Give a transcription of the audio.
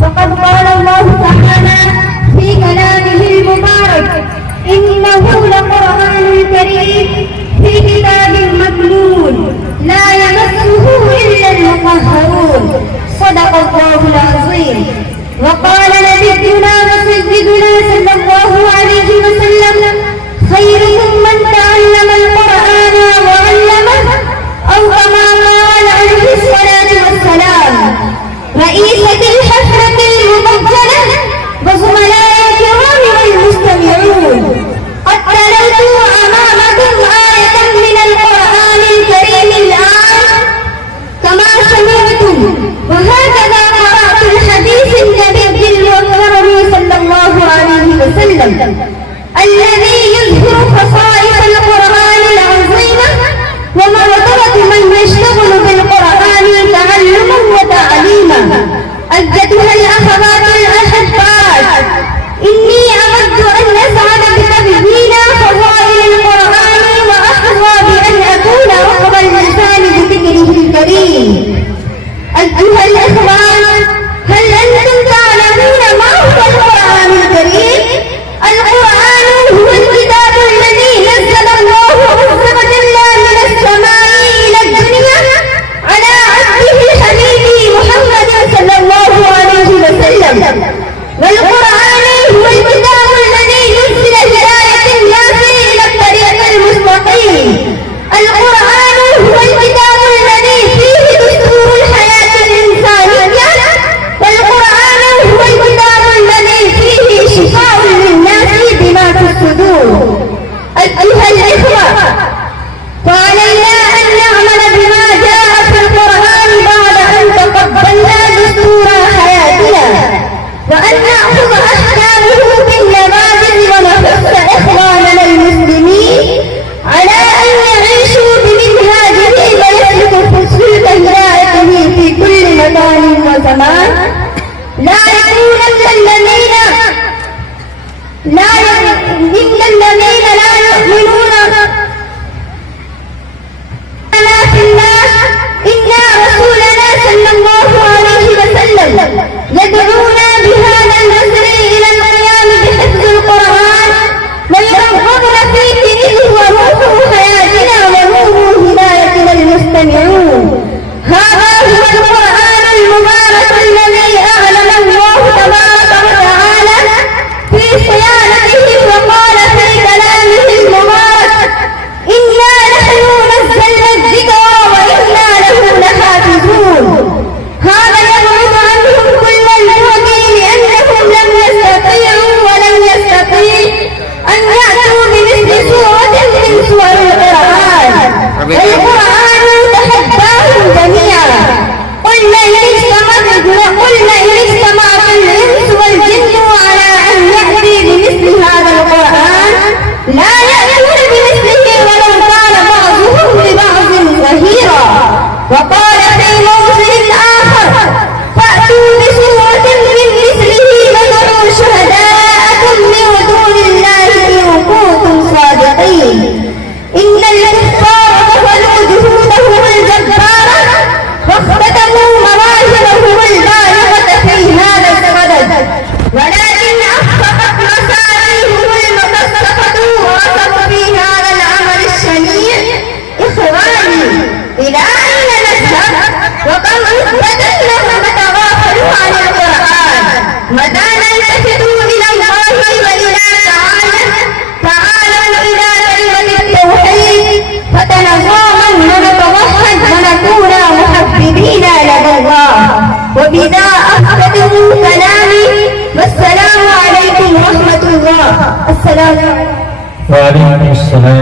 فقد قال الله تعالى في كلامه المبارك: إنه لقرآن كريم في كتاب مكنون لا يمسه إلا المطهرون. صدق الله العظيم. وقال نبينا وسيدنا صلى الله عليه وسلم: خيركم من تعلم القرآن وعلمه، أو كما قال عليه الصلاة والسلام. رئيسة الحفلة المبجلة وزملاء الكرام والمستمعون، قد تلوت أمامكم آية من القرآن الكريم الآن كما سمعتم، وهكذا قرأت الحديث النبي المكرم صلى الله عليه وسلم الذي يظهر خصائص القرآن العظيمة ومرتبة من يشتغل بالقرآن تعلما وتعليما. أيتها الأخوات الأحبات، إني أود أن أسعد بتبيين فضائل القرآن وأحظى بأن أكون رغب اللسان بذكره الكريم. أيها الأخوات، هل أنتم تعلمون ما هو القرآن الكريم؟ القرآن هو الكتاب الذي نزل الله عز وجل من السماء إلى الدنيا على عبده الحبيب محمد صلى الله عليه وسلم. والقرآن هو الكتاب الذي نزل هداية الناس إلى الطريق المستقيم. القرآن هو الكتاب الذي فيه دستور الحياة الإنسانية. والقرآن هو الكتاب الذي فيه شفاء للناس بما في الصدور. أيها الإخوة، فعلينا أن نعمل بما جاء في القرآن بعد أن تقبلنا دستور حياتنا، وأن نأخذ أحكامه بالنماذج ونحث إخواننا المسلمين على أن يعيشوا بمنهاجه ويسلكوا سلك هدايته في كل مكان وزمان. لا يكونن الذين لا يؤمنون في الناس إن رسولنا صلى الله عليه وسلم يدعونا بهذا النصر إلى القيام بحفظ القرآن ويرغبون في دينه وروحه حياتنا ونور هدايتنا المستمعون. هذا هو القرآن المبارك الذي أعلن الله تبارك وتعالى في صيانته، وقال في كلامه المبارك: إنا نحن نزلنا الذكر وإنا له لحافظون. هذا يبعد عنهم كل المعطي لأنهم لم يستطيعوا ولم يستطيع أن يأتوا بمثل سورة من سور القرآن. القرآن تحداهم جميعا. قل إن اجتمعت الإنس والجن على أن يأتي بمثل هذا القرآن لا يأتون بمثله ولو كان بعضهم لبعض ظهيرا. وقال في موضع آخر: فأتوا بسورة من مثله وادعوا شهداءكم من دون الله إن كنتم صادقين. إن الكفار بذلوا جهودهم الجبارة واختتموا مظاهرهم البالغة في هذا الصدد، ولكن أخفقت مصالحهم المتصفة ورسموا في هذا العمل الشنيع. إخواني، إلى أين نذهب وكم بدلنا ونتغافل عن القرآن؟ متى نلتفت إلى الله وإلى تعالوا إلى كلمة التوحيد فتنظاما ونتوحد ونكون محببين لدى الله. وبذا أختتم كلامي، والسلام عليكم ورحمة الله. السلام عليكم. وعليكم السلام.